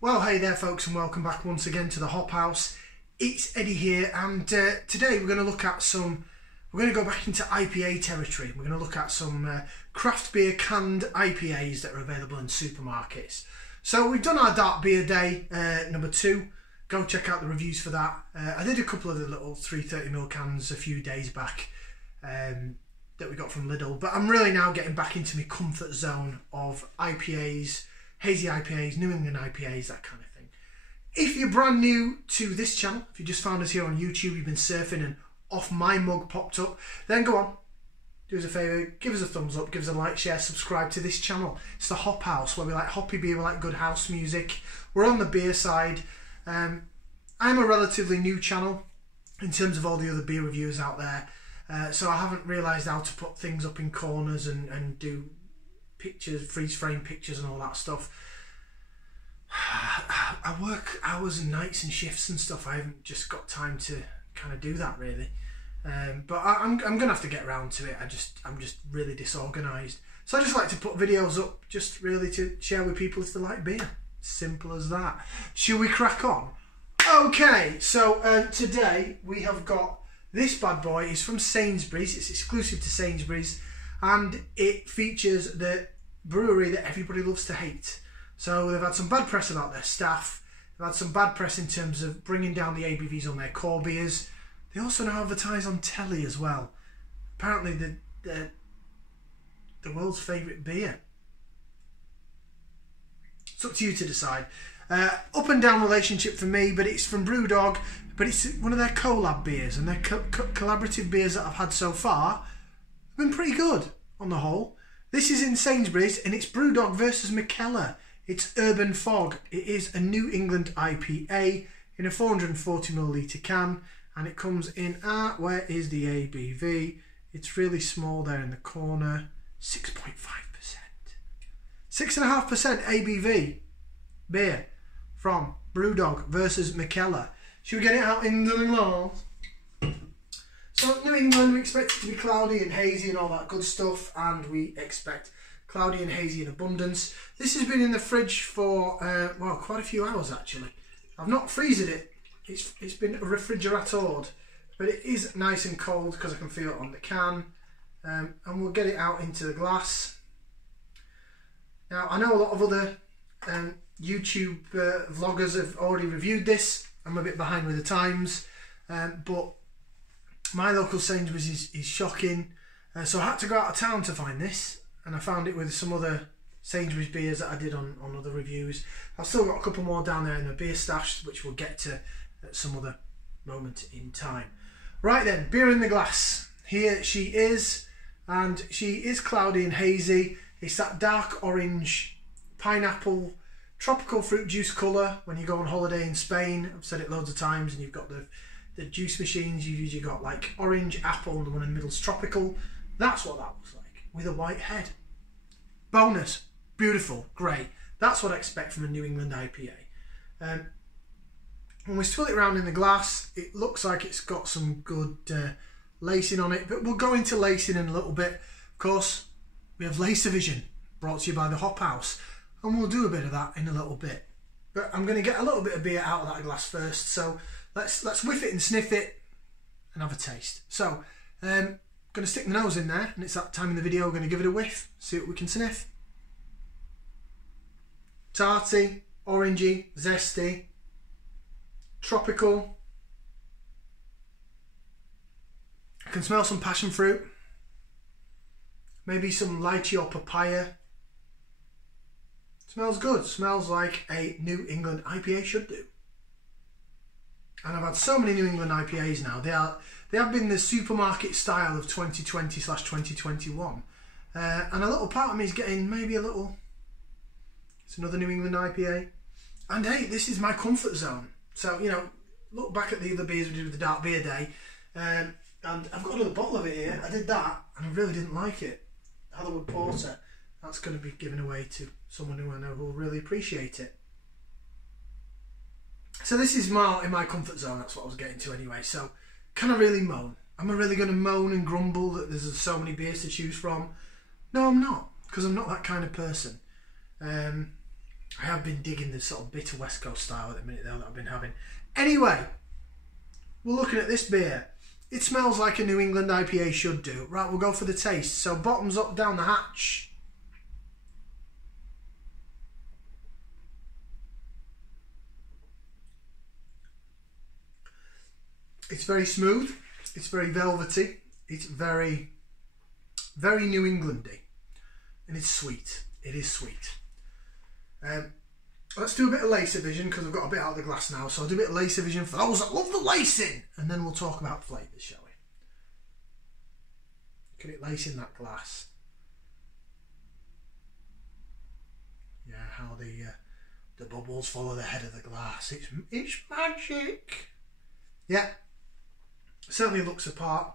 Well, hey there folks, and welcome back once again to the Hop House. It's Eddie here, and today we're going to look at we're going to go back into IPA territory. We're going to look at some craft beer canned IPAs that are available in supermarkets. So we've done our Dark Beer Day number 2. Go check out the reviews for that. I did a couple of the little 330ml cans a few days back that we got from Lidl, but I'm really now getting back into my comfort zone of IPAs, hazy IPAs, New England IPAs, that kind of thing. If you're brand new to this channel, if you just found us here on YouTube, you've been surfing and off my mug popped up, then go on, do us a favour, give us a thumbs up, give us a like, share, subscribe to this channel. It's the Hop House, where we like hoppy beer, we like good house music. We're on the beer side. I'm a relatively new channel in terms of all the other beer reviewers out there, so I haven't realised how to put things up in corners and do pictures, freeze frame pictures and all that stuff. I work hours and nights and shifts and stuff. I haven't just got time to kind of do that really, but I'm gonna have to get around to it. I'm just really disorganised, so I just like to put videos up just really to share with people if they like beer. Simple as that. Shall we crack on? Okay, so today we have got this bad boy. It's from Sainsbury's. It's exclusive to Sainsbury's, and it features the brewery that everybody loves to hate. So they've had some bad press about their staff. They've had some bad press in terms of bringing down the ABVs on their core beers. They also now advertise on telly as well. Apparently the world's favourite beer. It's up to you to decide. Up and down relationship for me, but it's from Brewdog, but it's one of their collab beers, and their collaborative beers that I've had so far have been pretty good on the whole. This is in Sainsbury's, and it's Brewdog versus Mikeller. It's Urban Fog. It is a New England IPA in a 440ml can, and it comes in at, where is the ABV? It's really small there in the corner, 6.5%. 6.5% ABV beer from Brewdog versus Mikeller. Should we get it out in the glass? So New England, we expect it to be cloudy and hazy and all that good stuff, and we expect cloudy and hazy in abundance. This has been in the fridge for, well, quite a few hours actually. I've not freezed it. It's been refrigeratored, but it is nice and cold because I can feel it on the can. And we'll get it out into the glass. Now, I know a lot of other YouTube vloggers have already reviewed this. I'm a bit behind with the times, but my local Sainsbury's is shocking. So I had to go out of town to find this, and I found it with some other Sainsbury's beers that I did on other reviews. I've still got a couple more down there in the beer stash, which we'll get to at some other moment in time. Right then, beer in the glass. Here she is, and she is cloudy and hazy. It's that dark orange, pineapple, tropical fruit juice colour when you go on holiday in Spain. I've said it loads of times, and you've got the juice machines. You've usually got like orange, apple, and the one in the middle's tropical. That's what that looks like, with a white head. Bonus. Beautiful. Great. That's what I expect from a New England IPA. When we swirl it around in the glass, it looks like it's got some good lacing on it, but we'll go into lacing in a little bit. Of course, we have Lacer Vision, brought to you by the Hop House, and we'll do a bit of that in a little bit. But I'm going to get a little bit of beer out of that glass first, so let's whiff it and sniff it and have a taste. So, I'm going to stick the nose in there, and it's that time in the video. We're going to give it a whiff, see what we can sniff. Tarty, orangey, zesty, tropical. I can smell some passion fruit. Maybe some lychee or papaya. Smells good. Smells like a New England IPA should do. And I've had so many New England IPAs now. They have been the supermarket style of 2020/2021. And a little part of me is getting maybe a little... It's another New England IPA. And hey, this is my comfort zone. So, you know, look back at the other beers we did with the Dark Beer Day. And I've got another bottle of it here. I did that and I really didn't like it. Hollywood Porter. That's going to be given away to someone who I know who will really appreciate it. So this is in my comfort zone. That's what I was getting to anyway. So can I really moan? Am I really going to moan and grumble that there's so many beers to choose from? No, I'm not, because I'm not that kind of person. I have been digging the sort of bitter West Coast style at the minute though that I've been having. Anyway, we're looking at this beer. It smells like a New England IPA should do. Right, we'll go for the taste. So bottoms up, down the hatch. It's very smooth. It's very velvety. It's very, very New Englandy. And it's sweet. It is sweet. Let's do a bit of lacer vision because I've got a bit out of the glass now. So I'll do a bit of lacer vision for those that love the lacing. And then we'll talk about flavours, shall we? Look at it lacing that glass. Yeah, how the bubbles follow the head of the glass. It's magic. Yeah, certainly looks the part.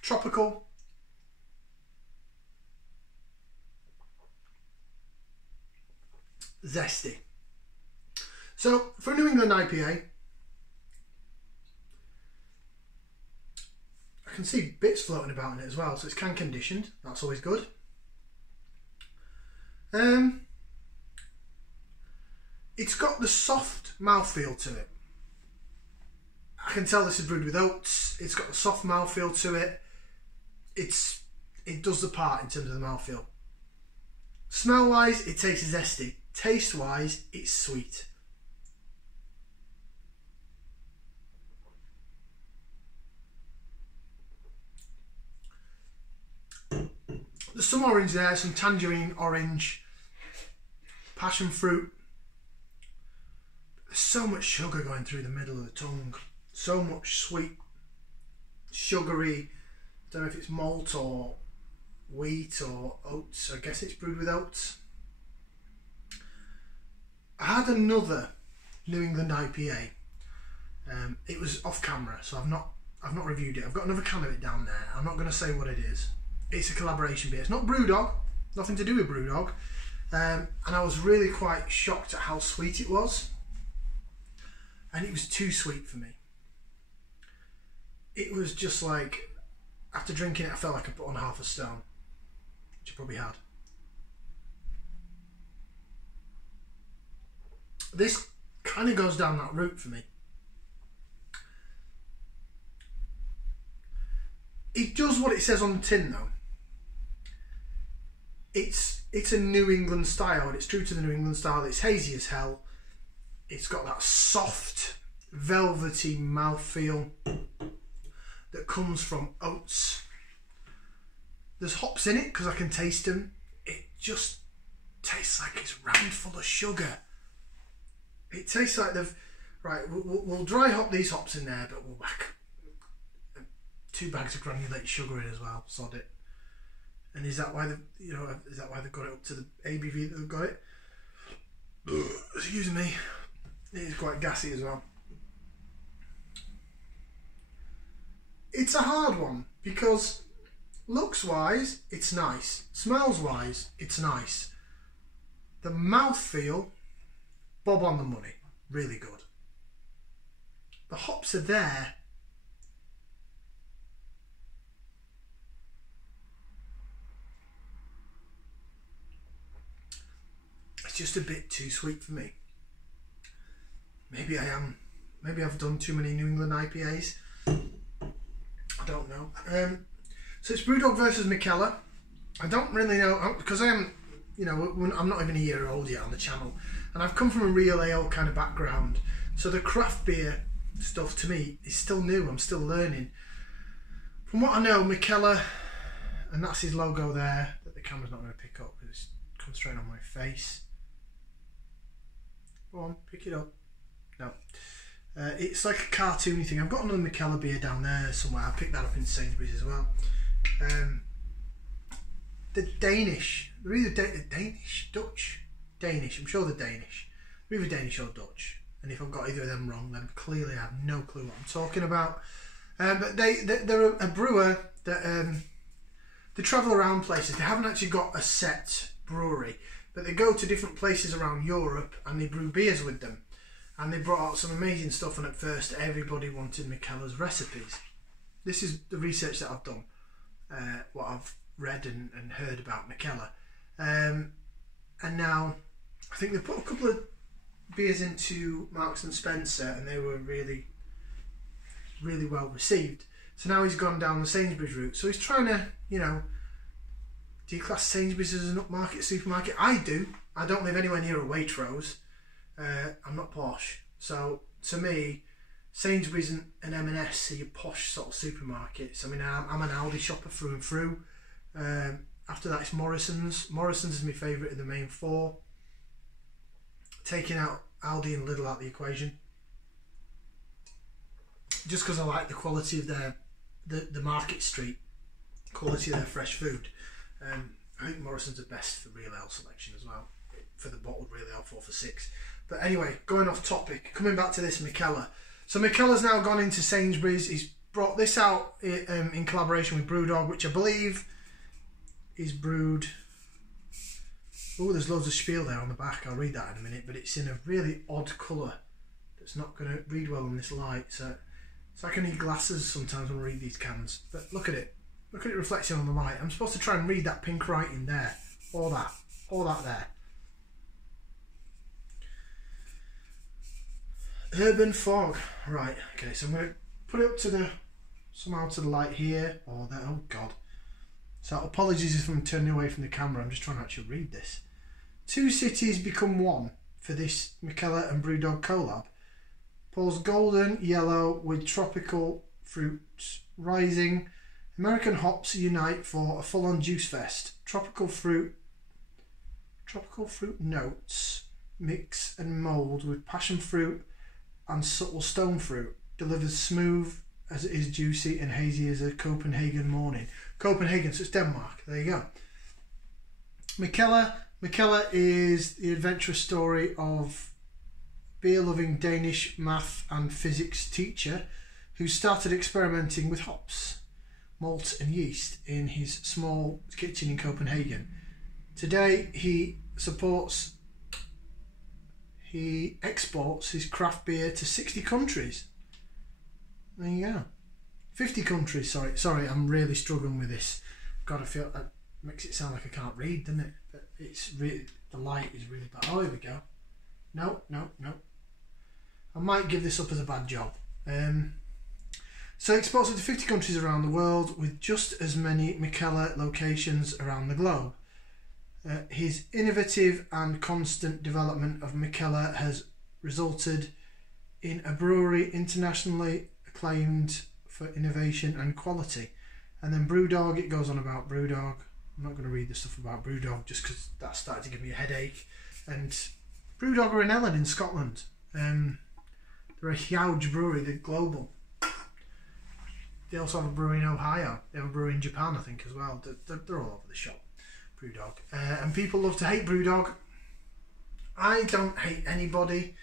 Tropical. Zesty. So for a New England IPA, I can see bits floating about in it as well, so it's can conditioned. That's always good. It's got the soft mouthfeel to it. I can tell this is brewed with oats. It's got the soft mouthfeel to it. It does the part in terms of the mouthfeel. Smell wise, it tastes zesty. Taste wise, it's sweet. There's some orange there, some tangerine orange, passion fruit. There's so much sugar going through the middle of the tongue. So much sweet, sugary. I don't know if it's malt or wheat or oats. I guess it's brewed with oats. I had another New England IPA. It was off camera, so I've not reviewed it. I've got another can of it down there. I'm not going to say what it is. It's a collaboration beer. It's not Brewdog. Nothing to do with Brewdog. And I was really quite shocked at how sweet it was. And it was too sweet for me. It was just like, after drinking it, I felt like I put on half a stone, which I probably had. This kind of goes down that route for me. It does what it says on the tin though. It's a New England style, and it's true to the New England style. It's hazy as hell. It's got that soft, velvety mouthfeel that comes from oats. There's hops in it because I can taste them. It just tastes like it's rammed full of sugar. It tastes like they've... Right, we'll dry hop these hops in there, but we'll whack 2 bags of granulated sugar in as well. Sod it. And is that why they've got it up to the ABV that they've got it? Excuse me. It is quite gassy as well. It's a hard one because looks wise, it's nice. Smells wise, it's nice. The mouthfeel, bob on the money, really good. The hops are there. It's just a bit too sweet for me. Maybe I am. Maybe I've done too many New England IPAs. I don't know. So it's Brewdog versus Mikeller. I don't really know because I am, I'm not even a year old yet on the channel, and I've come from a real ale kind of background. So the craft beer stuff to me is still new. I'm still learning. From what I know, Mikeller, and that's his logo there that the camera's not going to pick up because it comes straight on my face. Go on, pick it up. No. It's like a cartoony thing. I've got another Mikeller beer down there somewhere. I picked that up in Sainsbury's as well. The Danish. They're either Danish, Dutch, Danish. I'm sure they're Danish. They're either Danish or Dutch. And if I've got either of them wrong, then clearly I have no clue what I'm talking about. But they're a brewer that they travel around places. They haven't actually got a set brewery, but they go to different places around Europe and they brew beers with them. And they brought out some amazing stuff, and at first everybody wanted Mikeller's recipes. This is the research that I've done, what I've read and heard about Mikeller. and now I think they put a couple of beers into Marks and Spencer, and they were really, really well received. So now he's gone down the Sainsbury's route. So he's trying to, you know, do you class Sainsbury's as an upmarket supermarket? I do. I don't live anywhere near a Waitrose. I'm not posh. So to me, Sainsbury's and M&S are your posh sort of supermarkets. I mean, I'm an Aldi shopper through and through. After that, it's Morrison's. Morrison's is my favourite of the main four. Taking out Aldi and Lidl out of the equation. Just because I like the quality of the Market Street, quality of their fresh food. I think Morrison's the best for real ale selection as well. For the bottled real ale 4 for 6. But anyway, going off topic, coming back to this Mikeller. So Mikeller's now gone into Sainsbury's. He's brought this out in collaboration with Brewdog, which I believe is brewed. Oh, there's loads of spiel there on the back. I'll read that in a minute, but it's in a really odd colour that's not going to read well in this light. So it's like I need glasses sometimes when I read these cans. But look at it. Look at it reflecting on the light. I'm supposed to try and read that pink writing there. All that there. Urban fog. Right, okay, so I'm going to put it up to somehow to the light here. Or there, oh God. So apologies if I'm turning away from the camera. I'm just trying to actually read this. 2 cities become one for this Mikeller and Brewdog collab. Pours golden yellow with tropical fruits rising. American hops unite for a full-on juice fest. Tropical fruit notes mix and mould with passion fruit and subtle stone fruit. Delivers smooth as it is juicy and hazy as a Copenhagen morning. Copenhagen, so it's Denmark. There you go. Mikeller is the adventurous story of beer-loving Danish math and physics teacher who started experimenting with hops, malt and yeast in his small kitchen in Copenhagen. Today he exports his craft beer to 60 countries. There you go. 50 countries, sorry, I'm really struggling with this. God, I feel that makes it sound like I can't read, doesn't it? But it's really, the light is really bad. Oh, here we go. No. I might give this up as a bad job. So he exports it to 50 countries around the world with just as many Mikeller locations around the globe. His innovative and constant development of Mikeller has resulted in a brewery internationally acclaimed for innovation and quality. And then Brewdog, it goes on about Brewdog. I'm not going to read the stuff about Brewdog just because that started to give me a headache. And Brewdog are in Ellen in Scotland. They're a huge brewery, they're global. They also have a brewery in Ohio. They have a brewery in Japan, I think, as well. They're all over the shop, Brewdog. And people love to hate Brewdog. I don't hate anybody.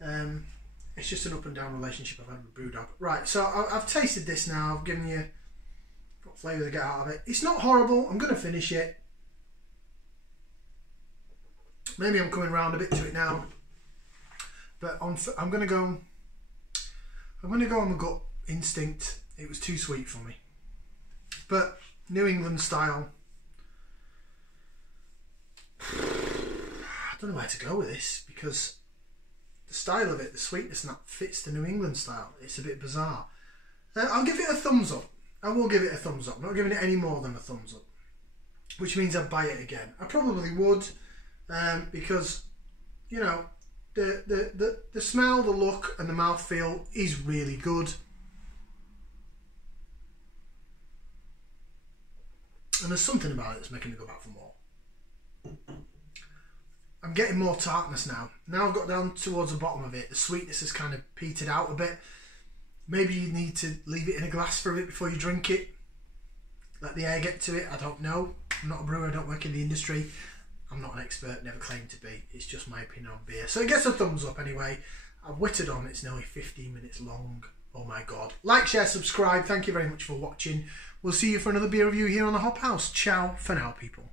It's just an up and down relationship I've had with Brewdog. Right, so I've tasted this now. I've given you what flavour to get out of it. It's not horrible. I'm going to finish it. Maybe I'm coming round a bit to it now. But I'm going to go on the gut instinct. It was too sweet for me. But New England style. I don't know where to go with this because the style of it, the sweetness and that fits the New England style. It's a bit bizarre. I'll give it a thumbs up. I will give it a thumbs up. I'm not giving it any more than a thumbs up, which means I'd buy it again. I probably would because, you know, the smell, the look and the mouthfeel is really good. And there's something about it that's making me go back for more. I'm getting more tartness now. Now I've got down towards the bottom of it. The sweetness has kind of petered out a bit. Maybe you need to leave it in a glass for a bit before you drink it. Let the air get to it. I don't know. I'm not a brewer. I don't work in the industry. I'm not an expert. Never claimed to be. It's just my opinion on beer. So it gets a thumbs up anyway. I've whittled on. It's nearly 15 minutes long. Oh my God. Like, share, subscribe. Thank you very much for watching. We'll see you for another beer review here on the Hop House. Ciao for now, people.